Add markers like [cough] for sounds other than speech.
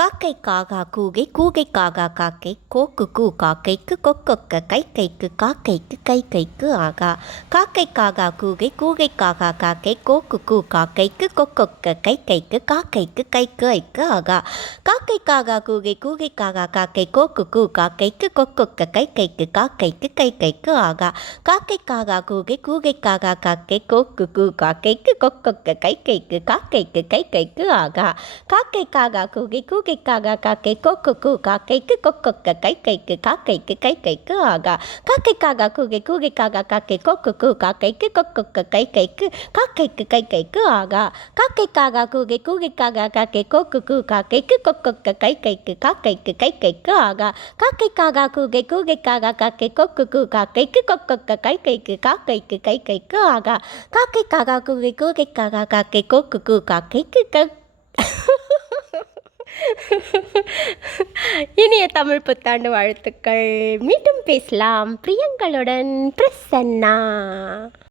காக்கை காகா கூகை கூகை காகா காக்கை கோக்கு கூ காக்கைக்கு கொக்கொக்க கை கைக்கு காக்கைக்கு கை கைக்கு ஆகா. காக்கை காகா கூகை கூகை காகா காக்கை கோக்கு கூ காக்கைக்கு கொக்கொக்க கை கைக்கு காக்கைக்கு கைக்கு ஐக்கு ஆகா. காக்கை காகா கூகை கூகை காகா காக்கை கோக்கு கூ காக்கைக்கு கொக்கொக்க கை கைக்கு காக்கைக்கு கை கைக்கு ஆகா. காக்கை காகா கூகை கூகை காகா காக்கை கோக்கு கூ காக்கைக்கு கொக்கொக்க கை கைக்கு காக்கைக்கு கை கைக்கு ஆகா. காக்கை காகா கூகை கூகை けかがかけこくくかけくこくかかいかいくかけくかいかいくあがかけかがくげくげかがかけこくくかけくこくかかいかいくかけくかいかいくあがかけかがくげくげかがかけこくくかけくこくかかいかいくかけくかいかいくあがかけかがくげくげかがかけこくくかけくこくかかいかいくかけくかいかいくあがかけかがくげくげかがかけこくくかけくか [laughs] இனிய தமிழ் புத்தாண்டு வாழ்த்துக்கள். மீண்டும் பேசலாம். பிரியங்களுடன் பிரசன்னா.